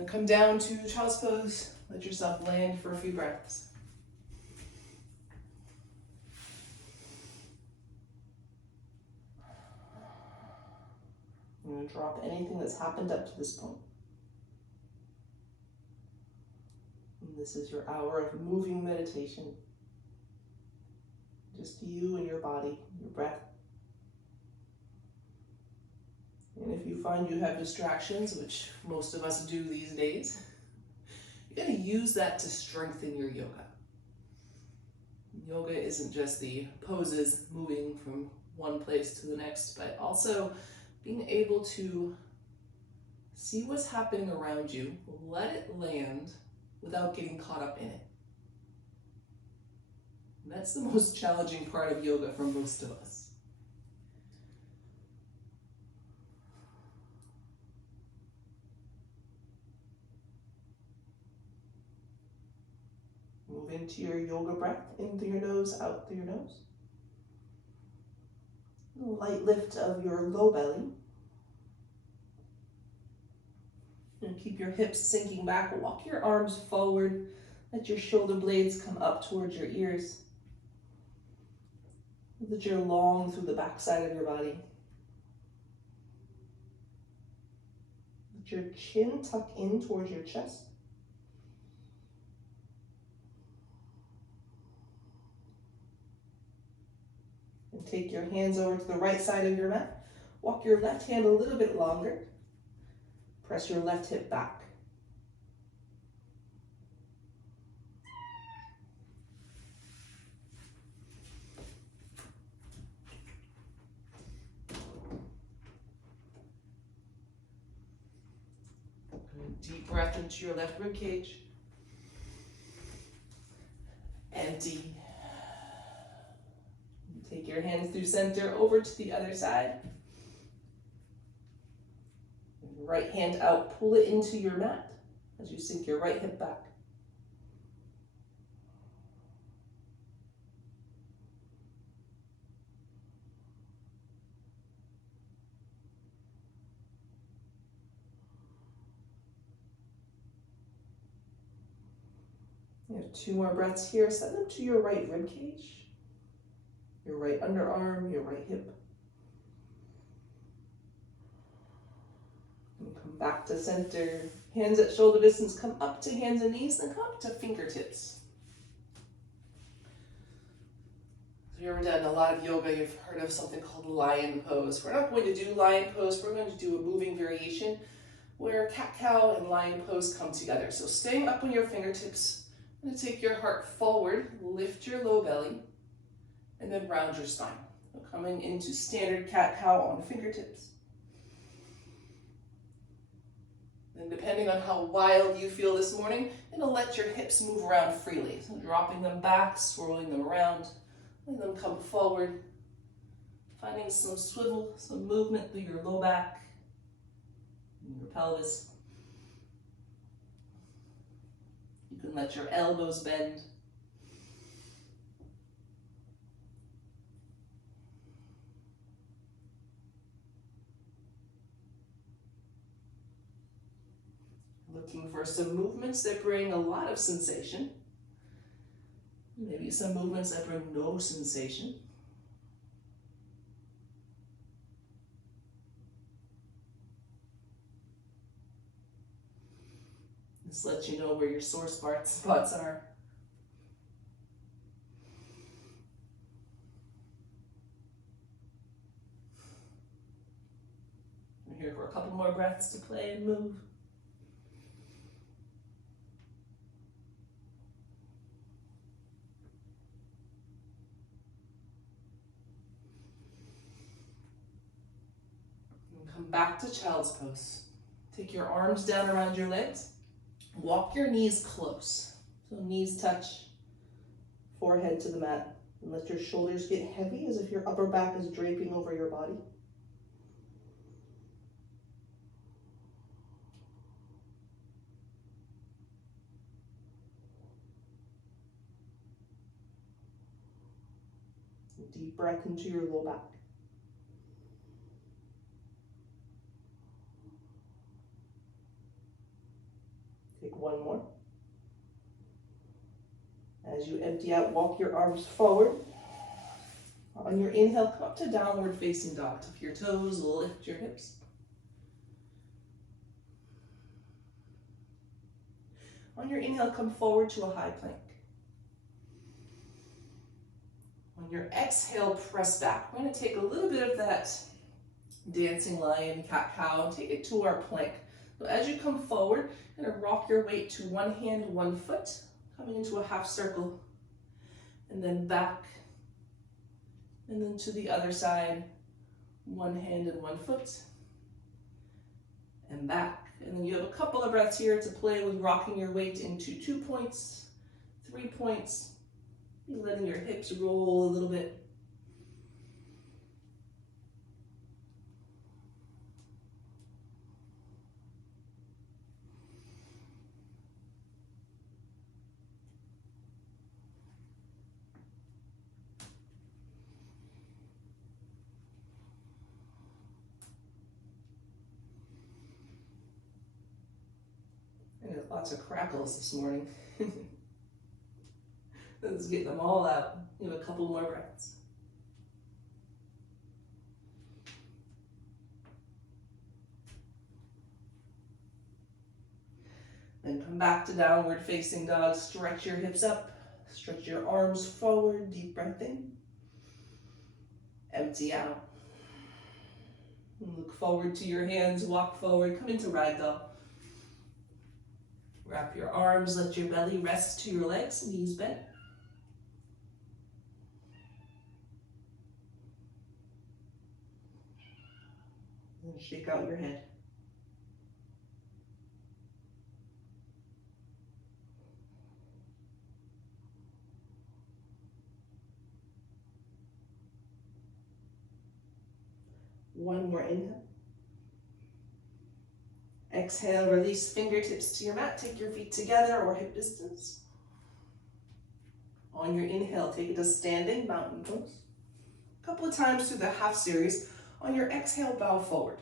And come down to child's pose. Let yourself land for a few breaths. I'm going to drop anything that's happened up to this point. And this is your hour of moving meditation. Just you and your body, your breath. And if you find you have distractions, which most of us do these days, you're going to use that to strengthen your yoga. Yoga isn't just the poses moving from one place to the next, but also being able to see what's happening around you, let it land without getting caught up in it. And that's the most challenging part of yoga for most of us. Move into your yoga breath, in through your nose, out through your nose. A light lift of your low belly. And keep your hips sinking back. Walk your arms forward. Let your shoulder blades come up towards your ears. Let your long through the back side of your body. Let your chin tuck in towards your chest. And take your hands over to the right side of your mat. Walk your left hand a little bit longer. Press your left hip back. Deep breath into your left rib cage. Empty. Take your hands through center over to the other side. Right hand out, pull it into your mat as you sink your right hip back. You have 2 more breaths here. Send them to your right rib cage, your right underarm, your right hip. And come back to center. Hands at shoulder distance, come up to hands and knees, then come up to fingertips. If you've ever done a lot of yoga, you've heard of something called lion pose. We're not going to do lion pose, we're going to do a moving variation where cat-cow and lion pose come together. So staying up on your fingertips, I'm going to take your heart forward, lift your low belly, and then round your spine. So coming into standard cat-cow on fingertips. And depending on how wild you feel this morning, it'll let your hips move around freely. So dropping them back, swirling them around, letting them come forward, finding some swivel, some movement through your low back and your pelvis. You can let your elbows bend. Looking for some movements that bring a lot of sensation. Maybe some movements that bring no sensation. This lets you know where your sore spots are. We're here for a couple more breaths to play and move. And come back to child's pose. Take your arms down around your legs. Walk your knees close. So knees touch, forehead to the mat. And let your shoulders get heavy as if your upper back is draping over your body. Deep breath into your low back. Take one more. As you empty out, walk your arms forward. On your inhale, come up to downward facing dog. Tuck your toes, lift your hips. On your inhale, come forward to a high plank. On your exhale, press back. We're going to take a little bit of that dancing lion, cat-cow, and take it to our plank. So as you come forward, you're going to rock your weight to one hand, one foot, coming into a half circle, and then back, and then to the other side, one hand and one foot, and back. And then you have a couple of breaths here to play with rocking your weight into 2 points, 3 points, letting your hips roll a little bit. And lots of crackles this morning. Let's get them all out. You have a couple more breaths. Then come back to downward facing dog. Stretch your hips up. Stretch your arms forward. Deep breath in. Empty out. And look forward to your hands. Walk forward. Come into ragdoll. Wrap your arms. Let your belly rest to your legs. Knees bent. And shake out your head. One more inhale. Exhale, release fingertips to your mat. Take your feet together or hip distance. On your inhale, take it to standing mountain pose. A couple of times through the half series. On your exhale, bow forward.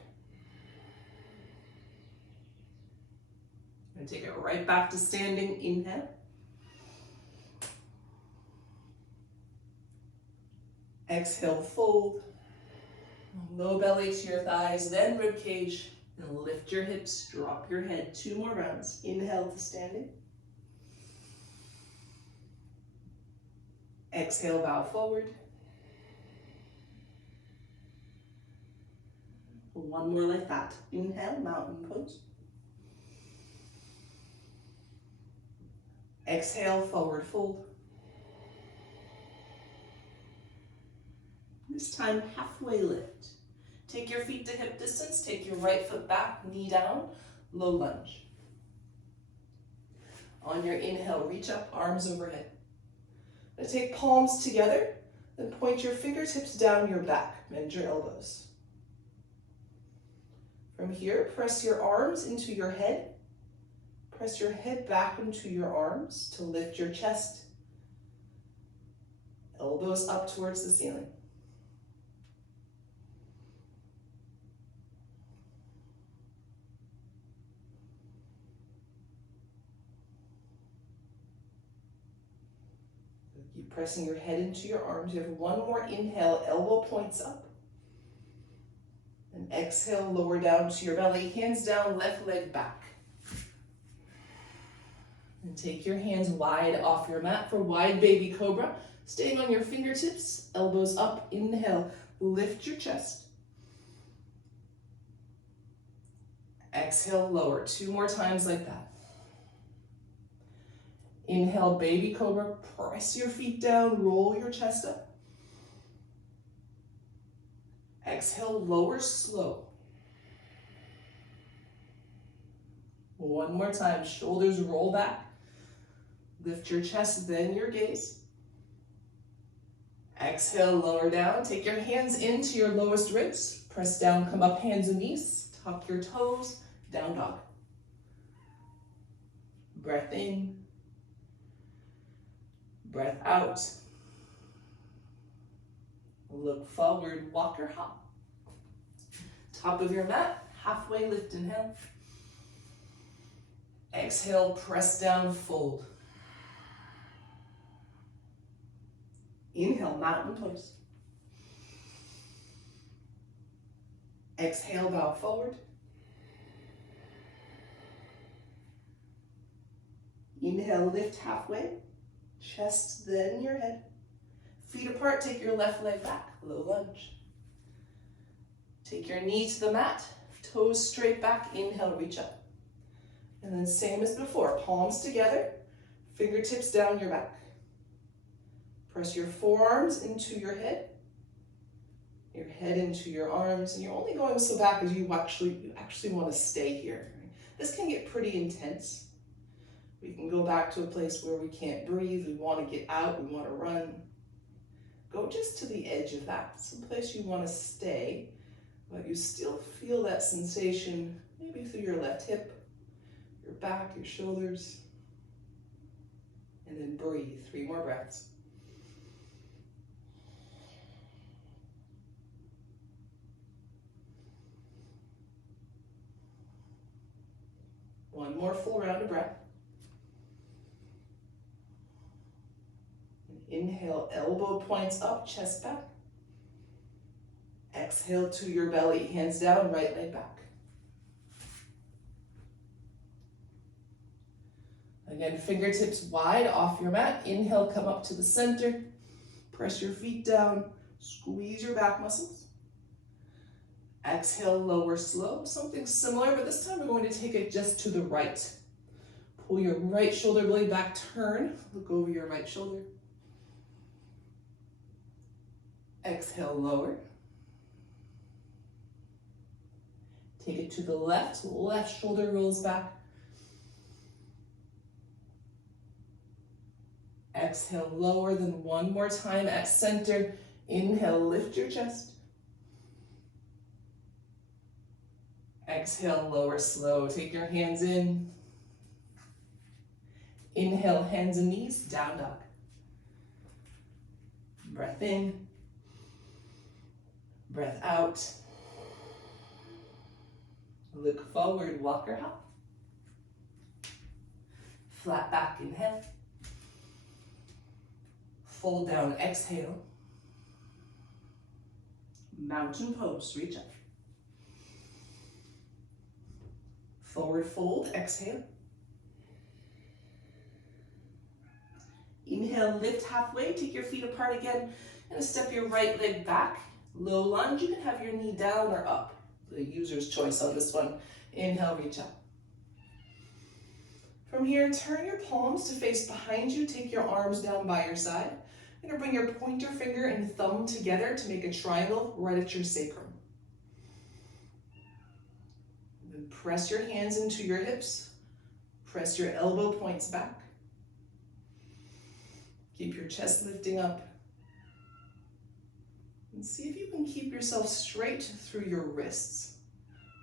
And take it right back to standing. Inhale. Exhale, fold. Low belly to your thighs, then rib cage. And lift your hips, drop your head. 2 more rounds. Inhale to standing. Exhale, bow forward. 1 more like that. Inhale, mountain pose. Exhale, forward fold. This time, halfway lift. Take your feet to hip distance. Take your right foot back, knee down, low lunge. On your inhale, reach up, arms overhead. Now take palms together, then point your fingertips down your back. Bend your elbows. From here, press your arms into your head. Press your head back into your arms to lift your chest. Elbows up towards the ceiling. Keep pressing your head into your arms. You have 1 more inhale, elbow points up. And exhale, lower down to your belly, hands down, left leg back. And take your hands wide off your mat for wide baby cobra. Staying on your fingertips, elbows up, inhale, lift your chest. Exhale, lower. 2 more times like that. Inhale, baby cobra, press your feet down, roll your chest up. Exhale, lower, slow. 1 more time, shoulders roll back. Lift your chest, then your gaze. Exhale, lower down. Take your hands into your lowest ribs. Press down, come up, hands and knees. Tuck your toes, down dog. Breath in. Breath out. Look forward, walk or hop. Top of your mat, halfway lift, inhale. Exhale, press down, fold. Inhale, mountain pose. Exhale, bow forward. Inhale, lift halfway. Chest, then your head. Feet apart, take your left leg back, low lunge. Take your knee to the mat, toes straight back, inhale, reach up. And then same as before, palms together, fingertips down your back. Press your forearms into your head into your arms, and you're only going so back as you actually want to stay here. This can get pretty intense. We can go back to a place where we can't breathe, we want to get out, we want to run. Go just to the edge of that, someplace you want to stay, but you still feel that sensation, maybe through your left hip, your back, your shoulders, and then breathe. 3 more breaths. One more full round of breath. Inhale, elbow points up, chest back. Exhale to your belly, hands down, right leg back. Again, fingertips wide off your mat. Inhale, come up to the center. Press your feet down, squeeze your back muscles. Exhale, lower slow, something similar, but this time we're going to take it just to the right. Pull your right shoulder blade back, turn, look over your right shoulder. Exhale, lower. Take it to the left, left shoulder rolls back. Exhale, lower, then one more time at center. Inhale, lift your chest. Exhale, lower slow. Take your hands in. Inhale, hands and knees, down dog. Breath in. Breath out. Look forward, walk or hop. Flat back, inhale. Fold down, exhale. Mountain pose, reach up. Forward fold, exhale. Inhale, lift halfway, take your feet apart again, and step your right leg back. Low lunge, you can have your knee down or up. The user's choice on this one. Inhale, reach up. From here, turn your palms to face behind you. Take your arms down by your side. You're gonna bring your pointer finger and thumb together to make a triangle right at your sacrum. Then press your hands into your hips. Press your elbow points back. Keep your chest lifting up. And see if you can keep yourself straight through your wrists.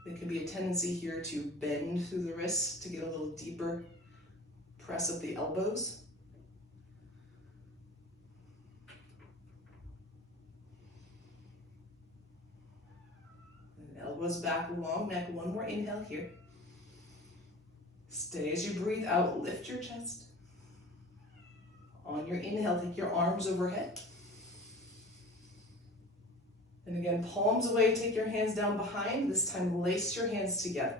There can be a tendency here to bend through the wrists to get a little deeper. Press up the elbows. And elbows back, long neck. One more inhale here. Stay as you breathe out, lift your chest. On your inhale, take your arms overhead. And again, palms away, take your hands down behind. This time, lace your hands together.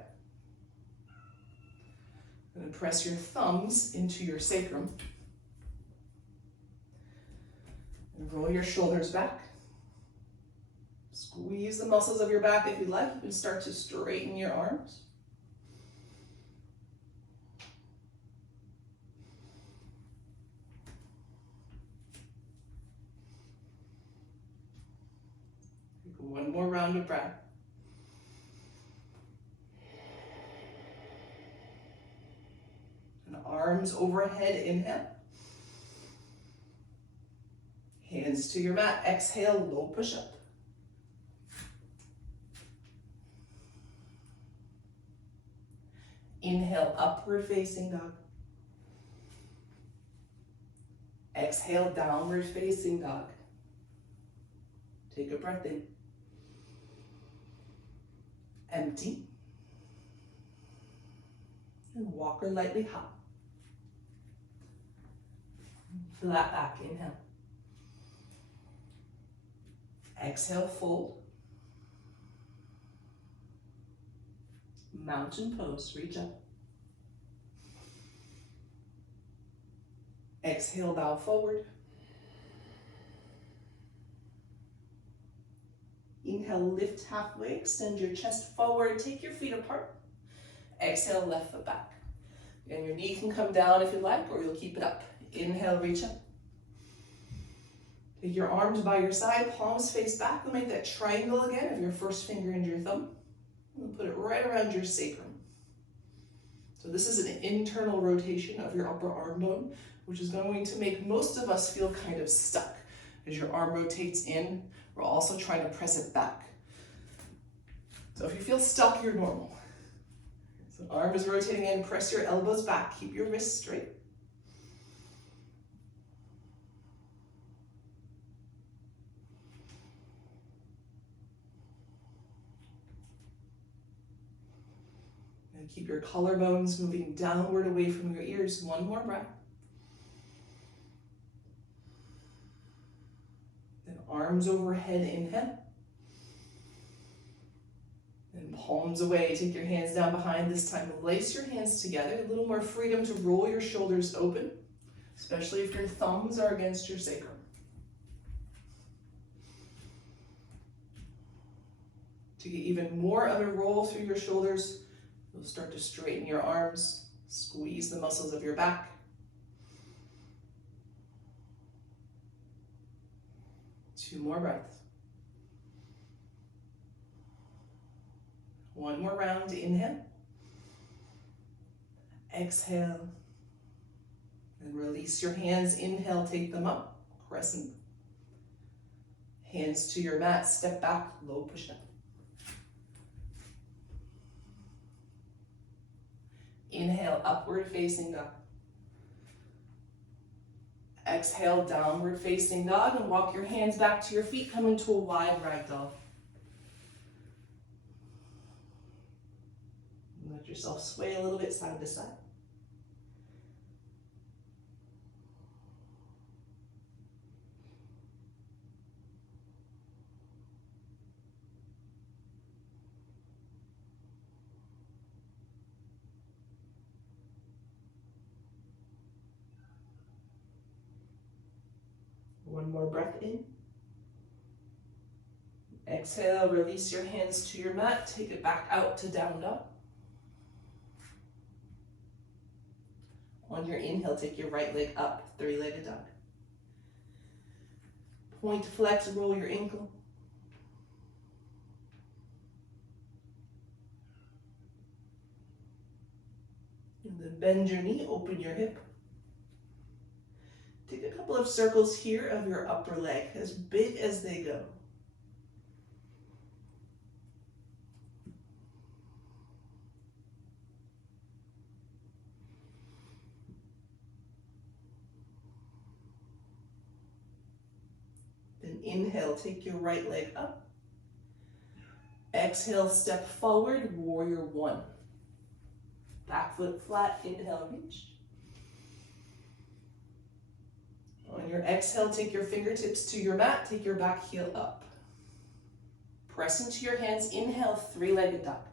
And then press your thumbs into your sacrum. And roll your shoulders back. Squeeze the muscles of your back if you like. You can start to straighten your arms. One more round of breath. And arms overhead, inhale. Hands to your mat, exhale, low push-up. Inhale, upward facing dog. Exhale, downward facing dog. Take a breath in. Empty. And walk or lightly hop. Flat back, inhale. Exhale, fold. Mountain pose, reach up. Exhale, bow forward. Inhale, lift halfway, extend your chest forward, take your feet apart. Exhale, left foot back. And your knee can come down if you like, or you'll keep it up. Inhale, reach up. Take your arms by your side, palms face back. We'll make that triangle again of your first finger and your thumb. We'll put it right around your sacrum. So this is an internal rotation of your upper arm bone, which is going to make most of us feel kind of stuck. As your arm rotates in, we're also trying to press it back. So if you feel stuck, you're normal. So arm is rotating in, press your elbows back, keep your wrists straight. And keep your collarbones moving downward away from your ears. One more breath. Then arms overhead, inhale. And palms away, take your hands down behind. This time, lace your hands together. A little more freedom to roll your shoulders open, especially if your thumbs are against your sacrum. To get even more of a roll through your shoulders, you'll start to straighten your arms, squeeze the muscles of your back. Two more breaths. One more round, inhale. Exhale. And release your hands, inhale, take them up, crescent. Hands to your mat, step back, low push down. Inhale, upward facing dog. Exhale, downward facing dog, and walk your hands back to your feet, come into a wide ragdoll. Let yourself sway a little bit side to side. One more breath in. Exhale, release your hands to your mat, take it back out to down dog. On your inhale, take your right leg up, three-legged dog. Point, flex, roll your ankle. And then bend your knee, open your hip. Take a couple of circles here of your upper leg, as big as they go. Then inhale, take your right leg up. Exhale, step forward, warrior one. Back foot flat, inhale, reach. On your exhale, take your fingertips to your mat, take your back heel up. Press into your hands, inhale, three-legged dog.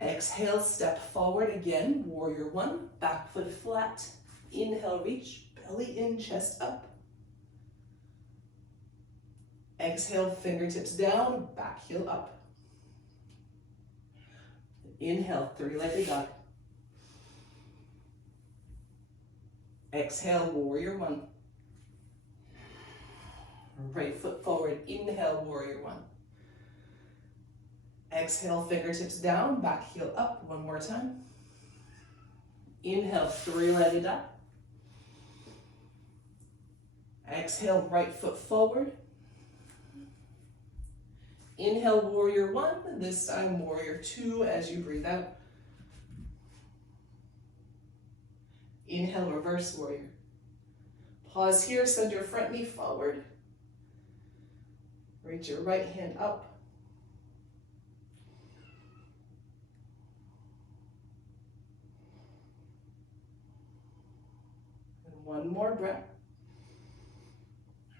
Exhale, step forward again, warrior one, back foot flat. Inhale, reach, belly in, chest up. Exhale, fingertips down, back heel up. Inhale, three-legged dog. Exhale, warrior one. Right foot forward, inhale, warrior one. Exhale, fingertips down, back heel up, one more time. Inhale, three-legged dog. Exhale, right foot forward. Inhale, warrior one, this time warrior two as you breathe out. Inhale, reverse warrior. Pause here, send your front knee forward. Reach your right hand up. One more breath.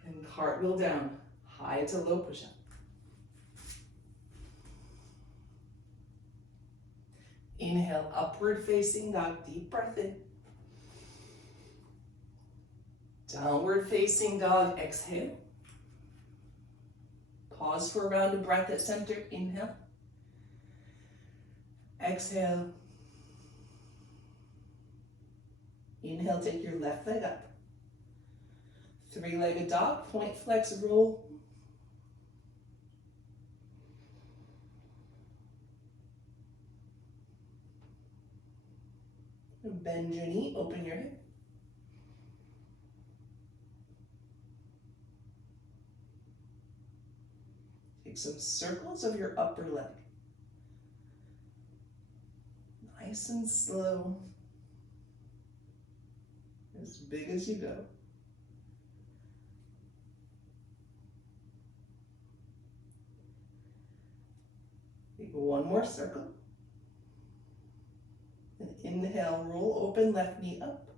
And cartwheel down, high to low push-up. Inhale, upward facing dog, deep breath in. Downward facing dog, exhale. Pause for a round of breath at center, inhale. Exhale. Inhale, take your left leg up. Three-legged dog, point flex, roll. Bend your knee, open your hip. Take some circles of your upper leg. Nice and slow. As big as you go. Take one more circle. And inhale, roll open, left knee up.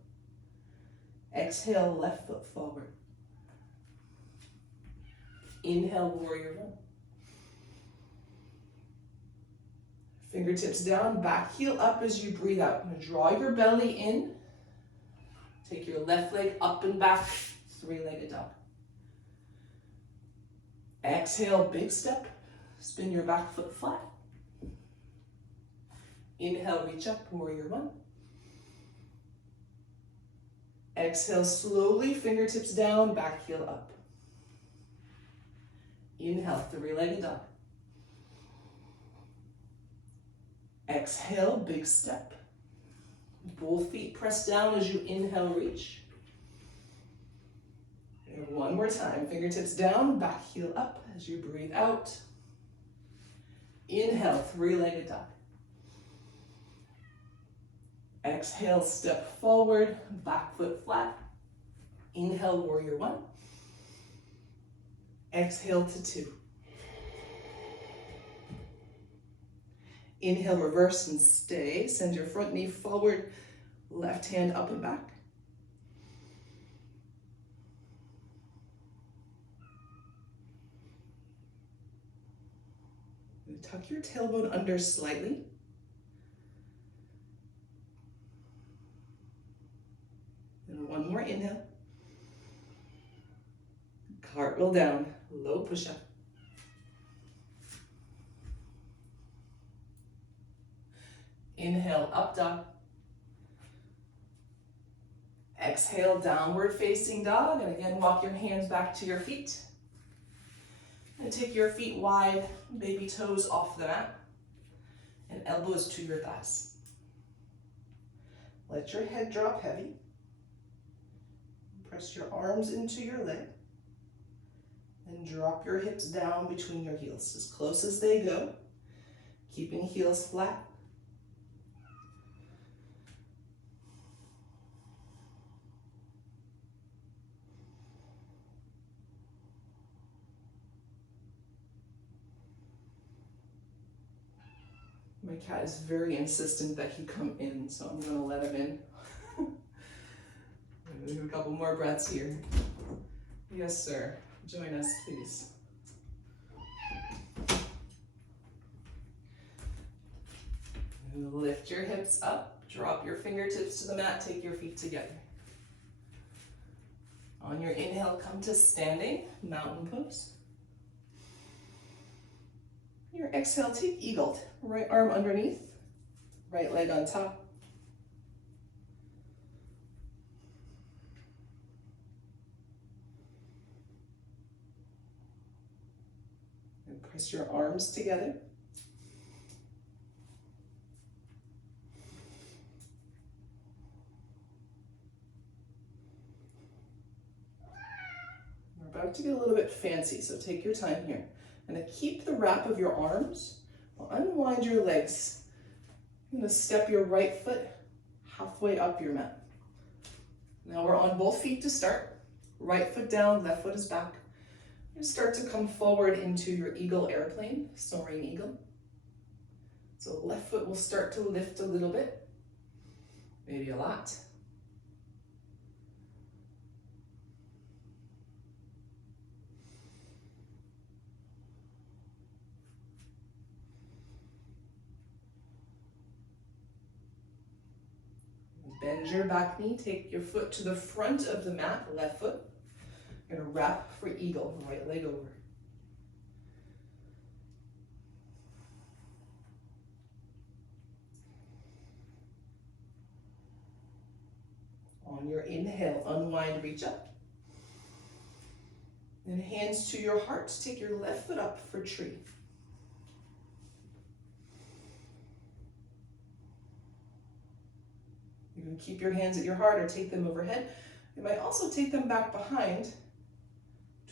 Exhale, left foot forward. Inhale, warrior one. Fingertips down, back heel up as you breathe out. You're gonna draw your belly in. Take your left leg up and back, three-legged dog. Exhale, big step. Spin your back foot flat. Inhale, reach up, warrior one. Exhale, slowly, fingertips down, back heel up. Inhale, three-legged dog. Exhale, big step. Both feet press down as you inhale, reach. And one more time, fingertips down, back heel up as you breathe out. Inhale, three-legged dog. Exhale, step forward, back foot flat. Inhale, warrior one. Exhale to two. Inhale, reverse and stay. Send your front knee forward, left hand up and back. And tuck your tailbone under slightly. And one more inhale. Cartwheel down, low push-up. Inhale, up dog. Exhale, downward facing dog. And again, walk your hands back to your feet. And take your feet wide, baby toes off the mat. And elbows to your thighs. Let your head drop heavy. Press your arms into your leg. And drop your hips down between your heels, as close as they go. Keeping heels flat. My cat is very insistent that he come in, so I'm gonna let him in. Do a couple more breaths here. Yes, sir. Join us, please. Lift your hips up, drop your fingertips to the mat, take your feet together. On your inhale, come to standing, mountain pose. Your exhale, take eagle. Right arm underneath, right leg on top. And press your arms together. We're about to get a little bit fancy, so take your time here. And to keep the wrap of your arms, unwind your legs. You're gonna step your right foot halfway up your mat. Now we're on both feet to start. Right foot down, left foot is back. You start to come forward into your eagle airplane, soaring eagle. So left foot will start to lift a little bit, maybe a lot. Bend your back knee, take your foot to the front of the mat, left foot. You're gonna wrap for eagle, right leg over. On your inhale, unwind, reach up. And hands to your heart, take your left foot up for tree. You can keep your hands at your heart or take them overhead. You might also take them back behind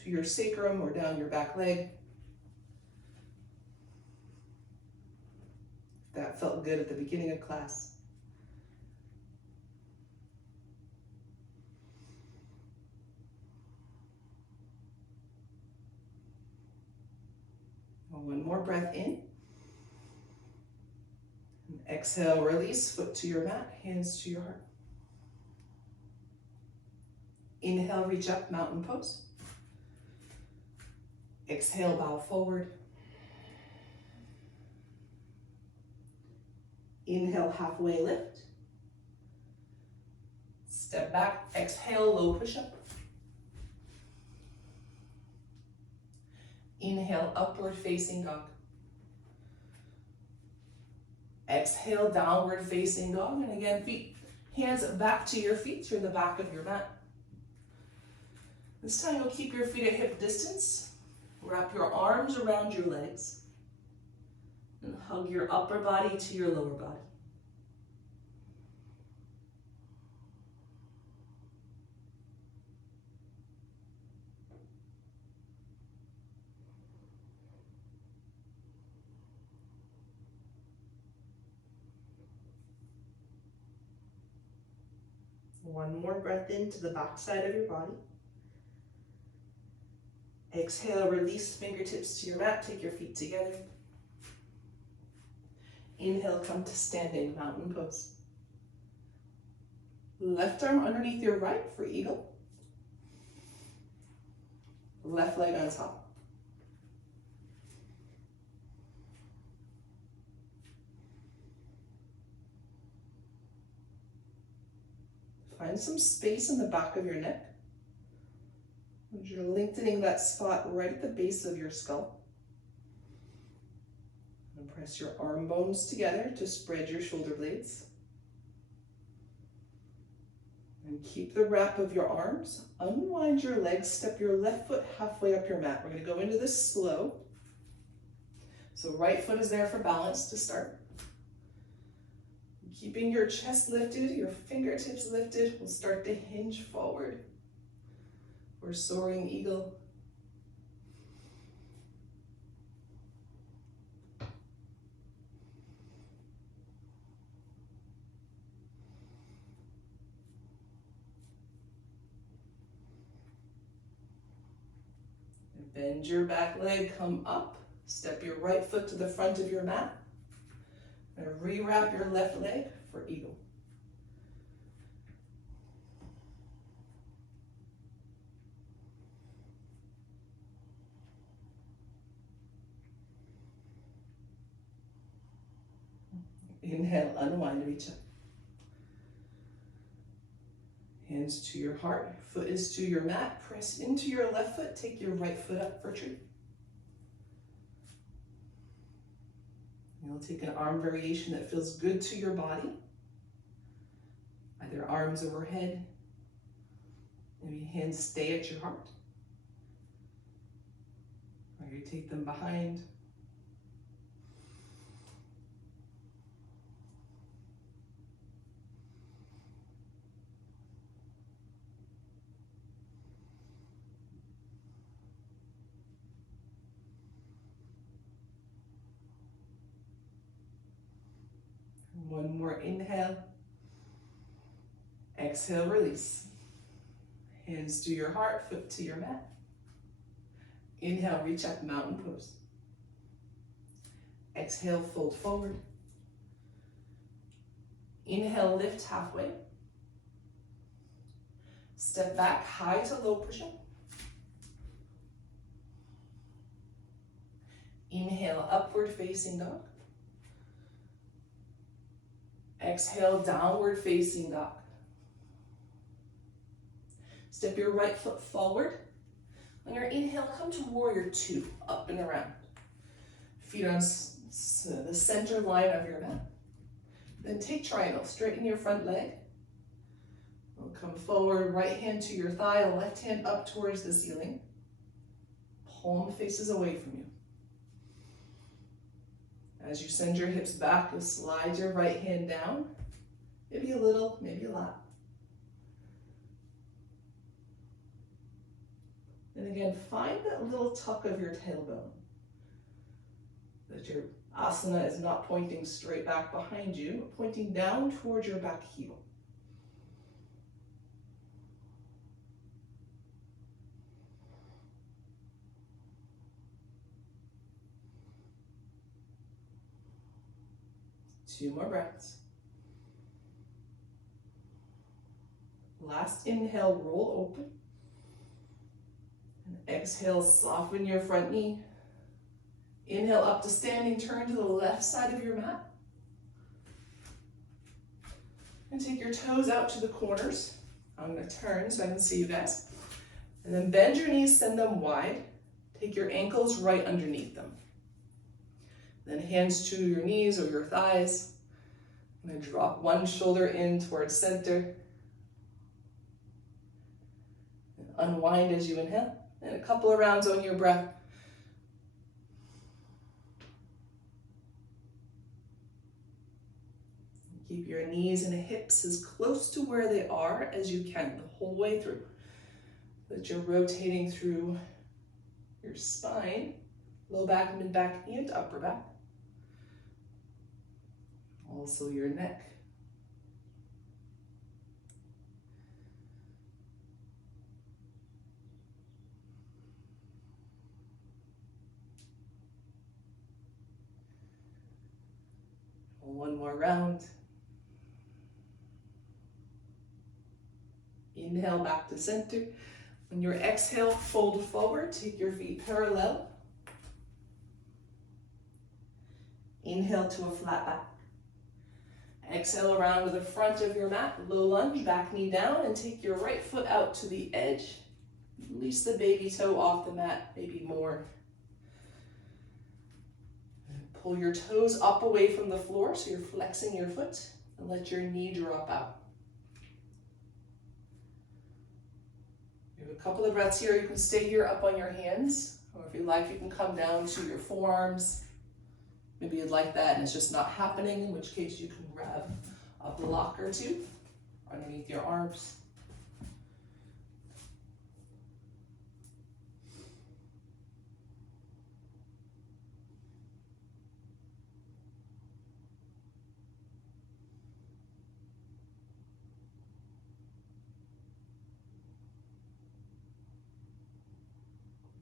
to your sacrum or down your back leg. That felt good at the beginning of class. One more breath in. And exhale, release, foot to your mat, hands to your heart. Inhale, reach up, mountain pose. Exhale, bow forward. Inhale, halfway lift. Step back, exhale, low push-up. Inhale, upward facing dog. Exhale, downward facing dog. And again, hands back to your feet. You're in the back of your mat. This time you'll keep your feet at hip distance. Wrap your arms around your legs. And hug your upper body to your lower body. One more breath into the back side of your body. Exhale, release fingertips to your mat, take your feet together. Inhale, come to standing mountain pose. Left arm underneath your right for eagle. Left leg on top. Find some space in the back of your neck. You're lengthening that spot right at the base of your skull. And press your arm bones together to spread your shoulder blades. And keep the wrap of your arms. Unwind your legs, step your left foot halfway up your mat. We're going to go into this slow. So right foot is there for balance to start. Keeping your chest lifted, your fingertips lifted, we'll start to hinge forward. Or soaring eagle. And bend your back leg, come up. Step your right foot to the front of your mat. And rewrap your left leg for eagle. Inhale, unwind, reach up. Hands to your heart, foot is to your mat. Press into your left foot, take your right foot up for tree. You'll take an arm variation that feels good to your body. Either arms overhead, maybe hands stay at your heart. Or you take them behind. One more inhale. Exhale, release. Hands to your heart, foot to your mat. Inhale, reach up, mountain pose. Exhale, fold forward. Inhale, lift halfway. Step back, high to low push-up. Inhale, upward facing dog. Exhale, downward facing dog. Step your right foot forward. On your inhale, come to warrior two, up and around. Feet on the center line of your mat. Then take triangle, straighten your front leg. We'll come forward, right hand to your thigh, left hand up towards the ceiling. Palm faces away from you. As you send your hips back, you'll slide your right hand down. Maybe a little, maybe a lot. And again, find that little tuck of your tailbone. That your asana is not pointing straight back behind you, but pointing down towards your back heel. Two more breaths. Last inhale, roll open. And exhale, soften your front knee. Inhale up to standing, turn to the left side of your mat. And take your toes out to the corners. I'm gonna turn so I can see you guys. And then bend your knees, send them wide. Take your ankles right underneath them. Then hands to your knees or your thighs. I'm gonna drop one shoulder in towards center. And unwind as you inhale. And a couple of rounds on your breath. Keep your knees and hips as close to where they are as you can the whole way through. That you're rotating through your spine, low back, mid back, and upper back. Also your neck. One more round. Inhale back to center. On your exhale, fold forward, take your feet parallel. Inhale to a flat back. Exhale around to the front of your mat, low lunge, back knee down, and take your right foot out to the edge. Release the baby toe off the mat, maybe more. Pull your toes up away from the floor, so you're flexing your foot, and let your knee drop out. You have a couple of breaths here. You can stay here up on your hands, or if you like, you can come down to your forearms. Maybe you'd like that and it's just not happening, in which case you can grab a block or two underneath your arms.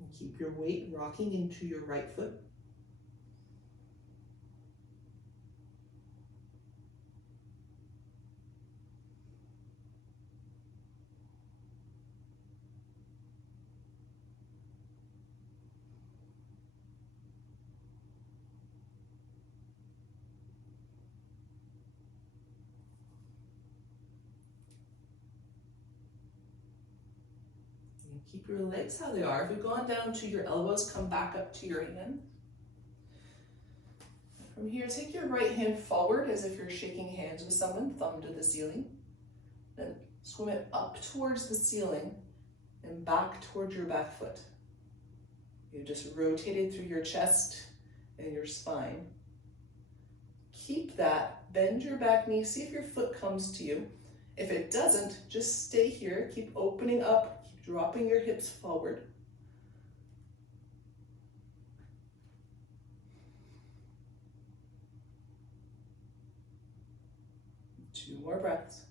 And keep your weight rocking into your right foot. Keep your legs how they are. If you've gone down to your elbows, come back up to your hand. From here, take your right hand forward as if you're shaking hands with someone, thumb to the ceiling. Then swim it up towards the ceiling and back towards your back foot. You just rotated through your chest and your spine. Keep that, bend your back knee, see if your foot comes to you. If it doesn't, just stay here, keep opening up, keep dropping your hips forward. Two more breaths.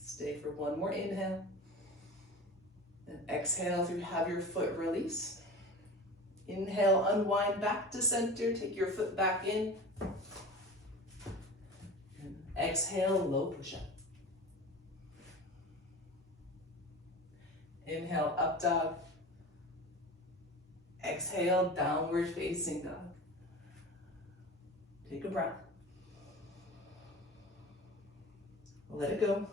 Stay for one more inhale. And exhale if you have your foot release. Inhale, unwind back to center, take your foot back in. And exhale, low push-up. Inhale, up dog. Exhale, downward facing dog. Take a breath. Let it go.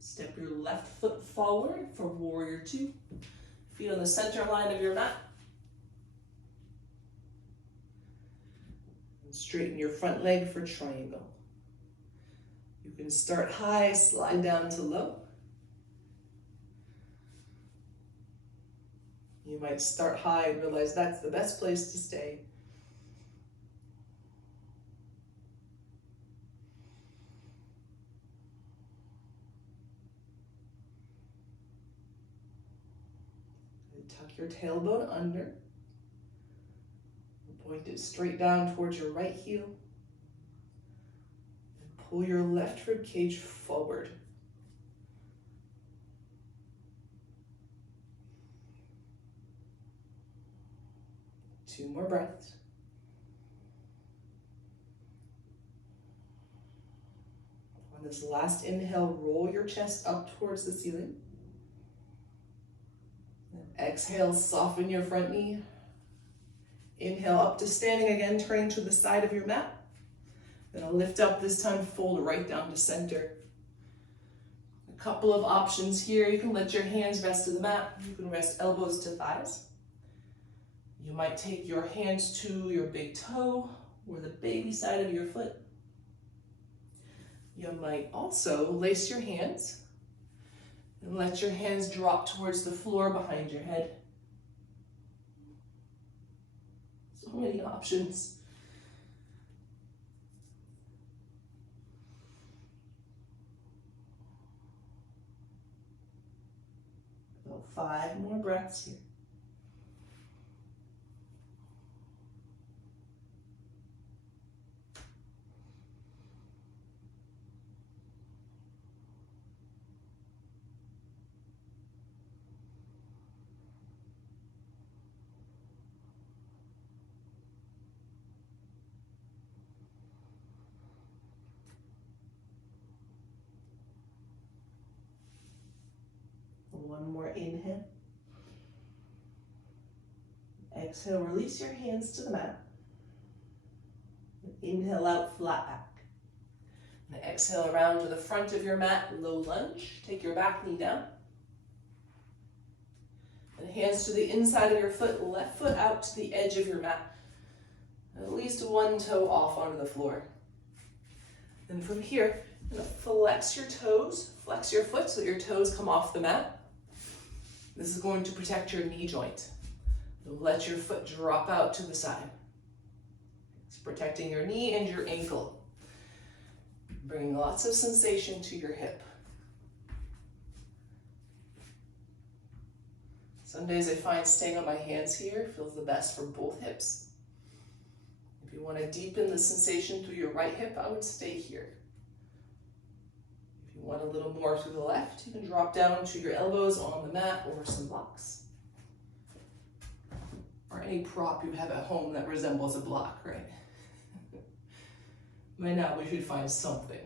Step your left foot forward for warrior two. Feet on the center line of your mat. And straighten your front leg for triangle. You can start high, slide down to low. You might start high and realize that's the best place to stay. Tuck your tailbone under. Point it straight down towards your right heel. And pull your left rib cage forward. Two more breaths. On this last inhale, roll your chest up towards the ceiling. Exhale, soften your front knee. Inhale up to standing again, turning to the side of your mat. Then I'll lift up, this time fold right down to center. A couple of options here. You can let your hands rest to the mat. You can rest elbows to thighs. You might take your hands to your big toe or the baby side of your foot. You might also lace your hands and let your hands drop towards the floor behind your head. So many options. About 5 more breaths here. One more inhale. Exhale, release your hands to the mat. Inhale out, flat back. And exhale around to the front of your mat, low lunge. Take your back knee down. And hands to the inside of your foot, left foot out to the edge of your mat. At least one toe off onto the floor. Then from here, you're gonna flex your toes, flex your foot so that your toes come off the mat. This is going to protect your knee joint. Let your foot drop out to the side. It's protecting your knee and your ankle. Bringing lots of sensation to your hip. Some days I find staying on my hands here feels the best for both hips. If you want to deepen the sensation through your right hip, I would stay here. If you want a little more to the left, you can drop down to your elbows on the mat or some blocks. Or any prop you have at home that resembles a block, right? By now we should find something.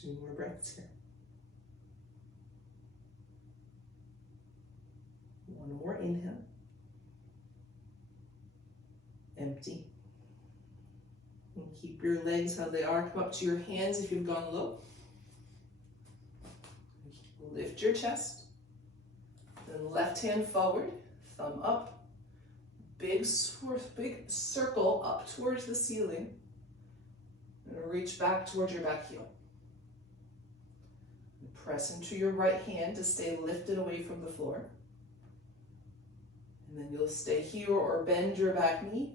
Two more breaths here. One more inhale. Empty. And keep your legs how they are. Come up to your hands if you've gone low. Lift your chest. Then left hand forward, thumb up. Big circle up towards the ceiling. And reach back towards your back heel. Press into your right hand to stay lifted away from the floor. And then you'll stay here or bend your back knee.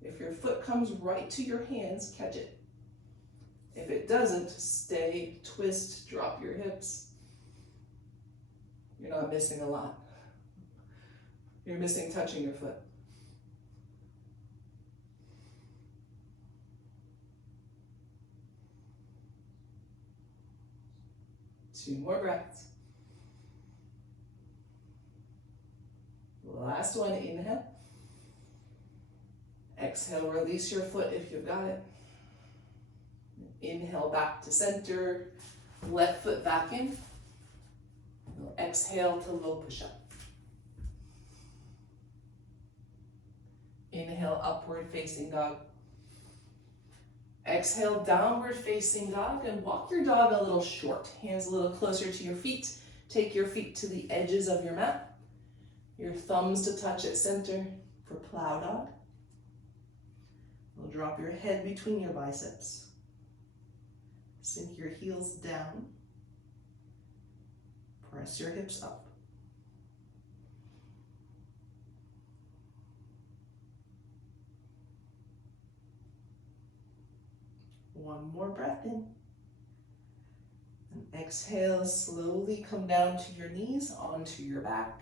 If your foot comes right to your hands, catch it. If it doesn't, stay, twist, drop your hips. You're not missing a lot. You're missing touching your foot. Two more breaths. Last one, inhale. Exhale, release your foot if you've got it. Inhale back to center, left foot back in. Exhale to low push-up. Inhale, upward facing dog. Exhale, downward facing dog, and walk your dog a little short. Hands a little closer to your feet. Take your feet to the edges of your mat. Your thumbs to touch at center for plow dog. You'll drop your head between your biceps. Sink your heels down. Press your hips up. One more breath in. And exhale, slowly come down to your knees, onto your back.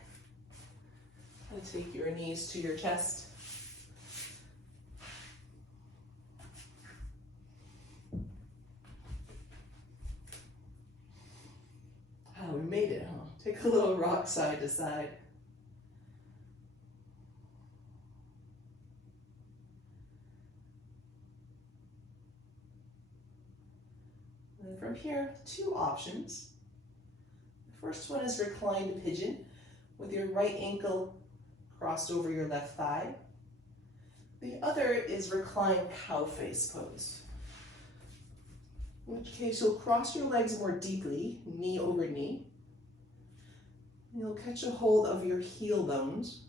And take your knees to your chest. Oh, we made it, huh? Take a little rock side to side. And from here, two options. The first one is reclined pigeon with your right ankle crossed over your left thigh. The other is reclined cow face pose. In which case you'll cross your legs more deeply, knee over knee. You'll catch a hold of your heel bones.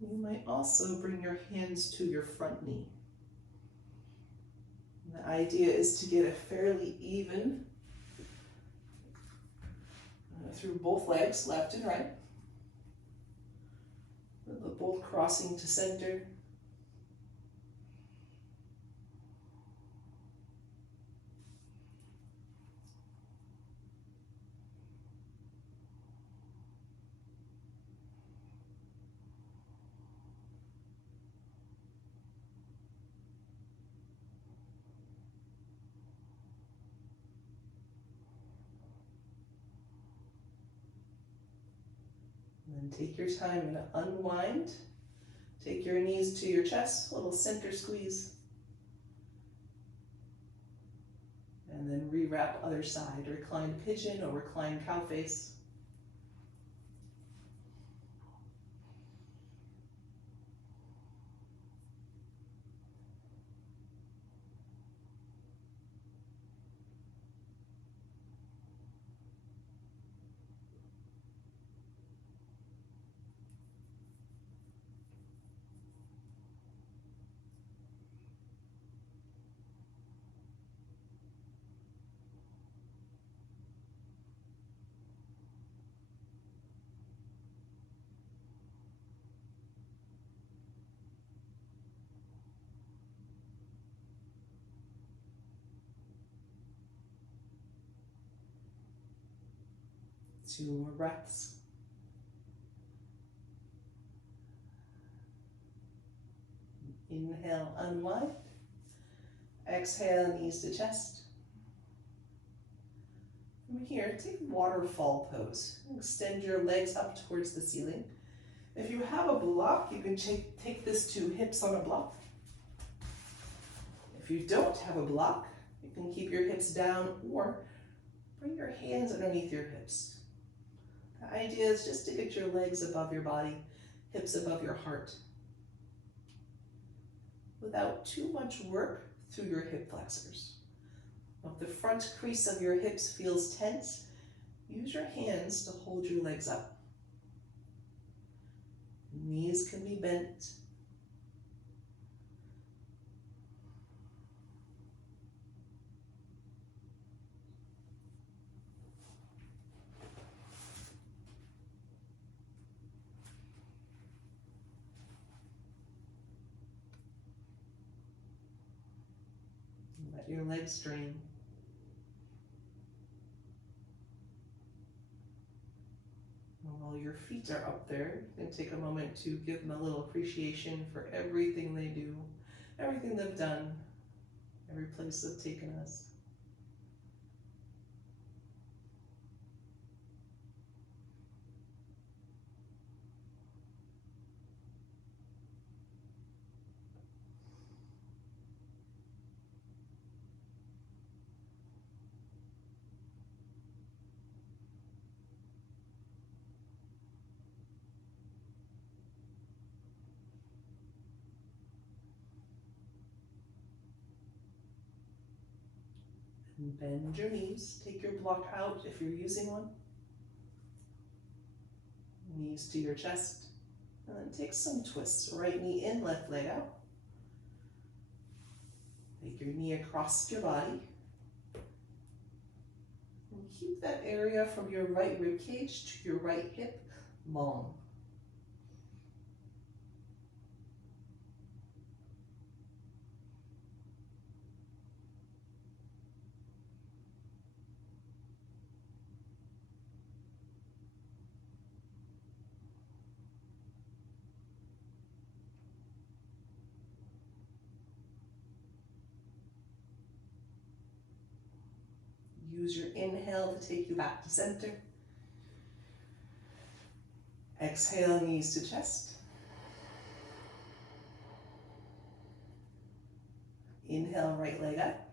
You might also bring your hands to your front knee. And the idea is to get a fairly even through both legs, left and right. Both crossing to center. And then take your time and unwind. Take your knees to your chest, a little center squeeze. And then rewrap other side, reclined pigeon or reclined cow face. Two more breaths. Inhale, unwind. Exhale, knees to chest. From here, take waterfall pose. Extend your legs up towards the ceiling. If you have a block, you can take this to hips on a block. If you don't have a block, you can keep your hips down or bring your hands underneath your hips. The idea is just to get your legs above your body, hips above your heart, without too much work through your hip flexors. If the front crease of your hips feels tense, use your hands to hold your legs up. Knees can be bent. Let your legs strain. While your feet are up there, you can take a moment to give them a little appreciation for everything they do, everything they've done, every place they've taken us. And bend your knees. Take your block out if you're using one. Knees to your chest. And then take some twists. Right knee in, left leg out. Take your knee across your body. And keep that area from your right rib cage to your right hip long. Use your inhale to take you back to center. Exhale, knees to chest. Inhale, right leg up.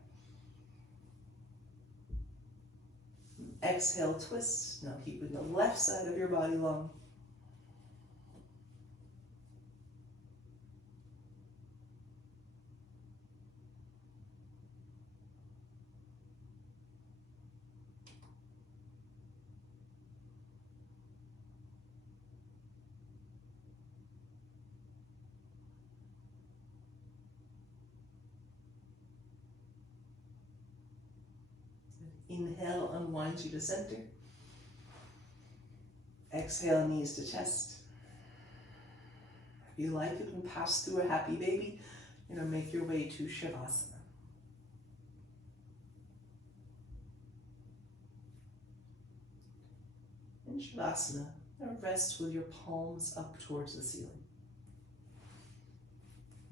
Exhale, twist. Now keeping the left side of your body long. Inhale, unwinds you to center. Exhale, knees to chest. If you like, you can pass through a happy baby. You're going to make your way to Shavasana. In Shavasana, rest with your palms up towards the ceiling.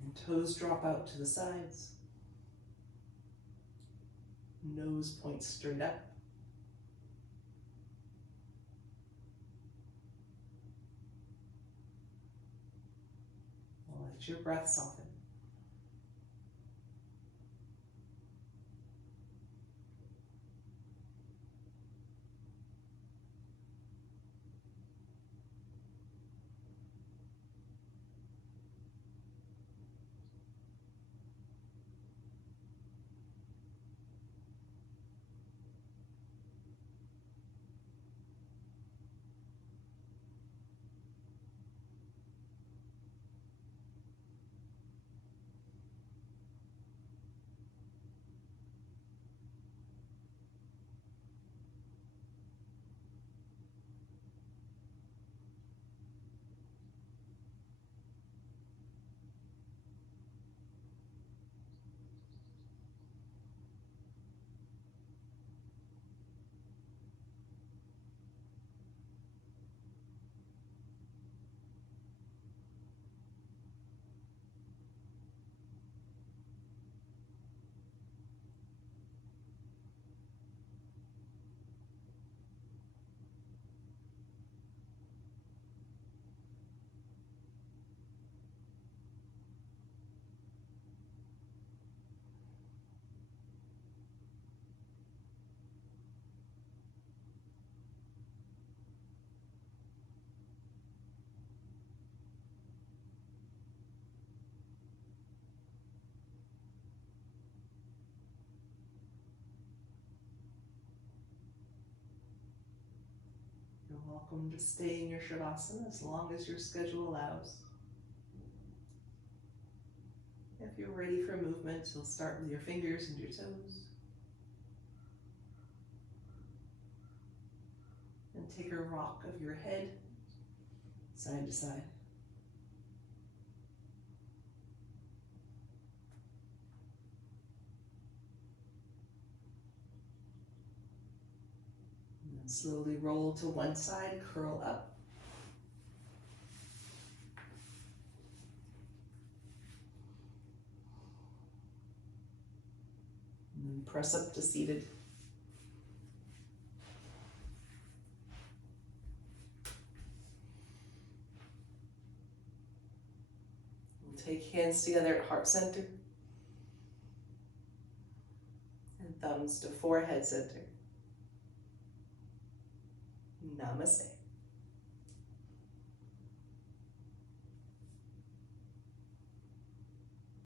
And toes drop out to the sides. Nose points straight up. Let your breath soften. You're welcome to stay in your Shavasana as long as your schedule allows. If you're ready for movement, you'll start with your fingers and your toes. And take a rock of your head side to side. And then slowly roll to one side, curl up. And press up to seated. And take hands together at heart center. And thumbs to forehead center. Namaste.